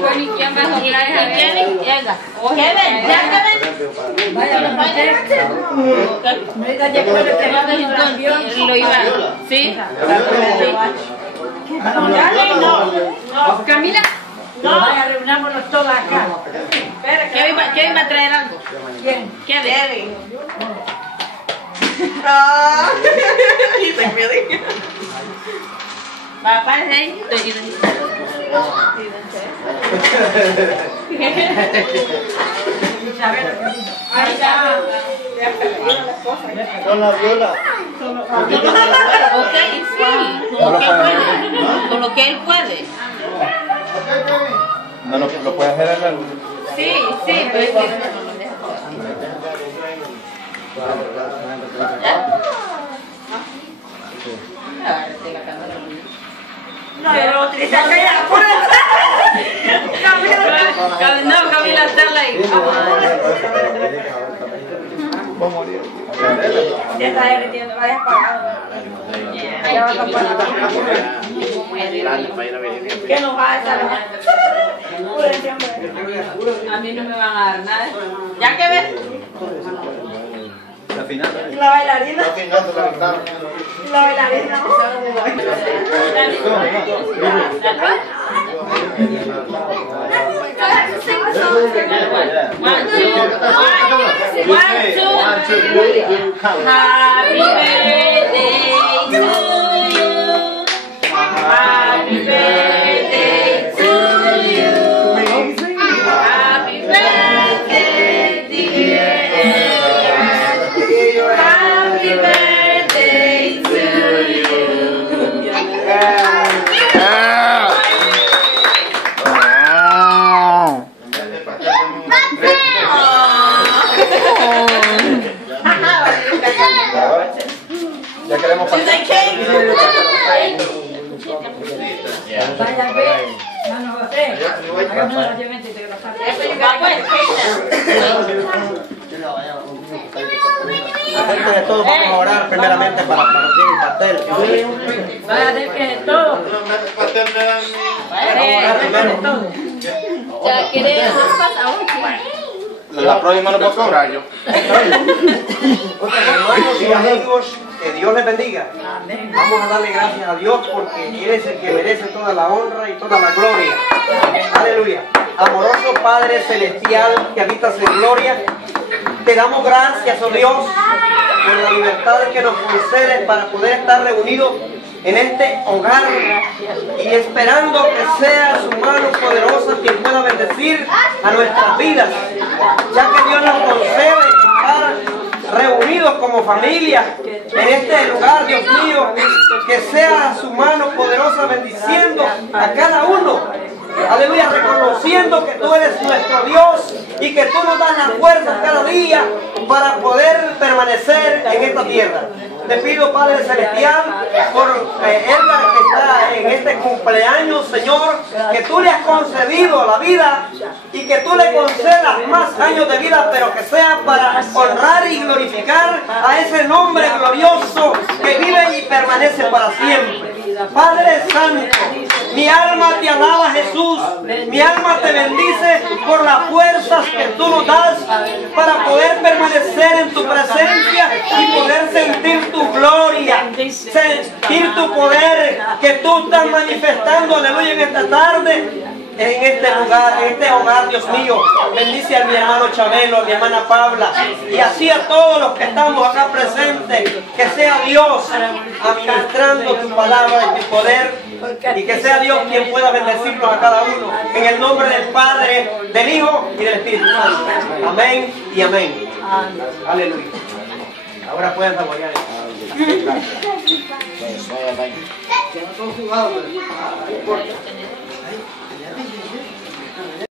Bueno, ¿y quién va a soplar esa vez? Kevin, llega. Kevin, ya Kevin. Vaya, Lo iba. Sí. No. Camila. No, vaya, reunámonos todas acá. Kevin va a traer algo. ¿Quién? Kevin. Y se me dijo. Va, párese ahí. Ahí está. Con la viola. Ok, sí. Con lo que él puede. No lo puede hacer en algo. Sí, pero es que no lo deja. ¿Ya? No, yo lo utilicé acá ya. No, Camila, está ahí. Va a morir. Ya está derritiendo, va apagado. Ya va a tapar. ¿Qué nos va a dar? A mí no me van a dar nada. ¿Ya que ves? La final. ¿Y la bailarina? La final de la ventana. ¿Y la bailarina? One, two. Happy birthday to you. Happy birthday to you. Happy birthday, dear Edgar. Happy birthday to you. Ya queremos pasar. Vaya, ve. Mano José. Hagamos una oración y te lo saco. Antes de todo vamos a orar primeramente para partir el pastel. Vaya a hacer que es todo. Vamos a orar primero. ¿Ya quieres más pasado? La próxima no puedo cobrar yo. Hermanos y amigos, que Dios les bendiga. Vamos a darle gracias a Dios porque Él es el que merece toda la honra y toda la gloria. Aleluya. Amoroso Padre Celestial que habitas en gloria, te damos gracias, oh Dios, por la libertad que nos concedes para poder estar reunidos en este hogar y esperando que sea su mano poderosa quien pueda bendecir a nuestras vidas, ya que Dios nos concede estar reunidos como familia en este lugar, Dios mío, que sea su mano poderosa bendiciendo a cada uno. Aleluya, reconociendo que tú eres nuestro Dios y que tú nos das la fuerza cada día para poder permanecer en esta tierra. Te pido, Padre Celestial, por Edgar que está en este cumpleaños, Señor, que tú le has concedido la vida y que tú le concedas más años de vida, pero que sea para honrar y glorificar a ese nombre glorioso que vive y permanece para siempre. Padre Santo, mi alma te alaba, Jesús, mi alma te bendice por las fuerzas que tú nos das para poder permanecer en tu presencia y poder sentir tu gloria, sentir tu poder que tú estás manifestando, aleluya, en esta tarde, en este lugar, en este hogar, Dios mío. Bendice a mi hermano Chabelo, a mi hermana Paula y así a todos los que estamos acá presentes, que sea Dios administrando tu palabra y tu poder y que sea Dios quien pueda bendecirnos a cada uno en el nombre del Padre, del Hijo y del Espíritu Santo. Amén y amén. Aleluya. Ahora pueden saborear. Vaya, vaya.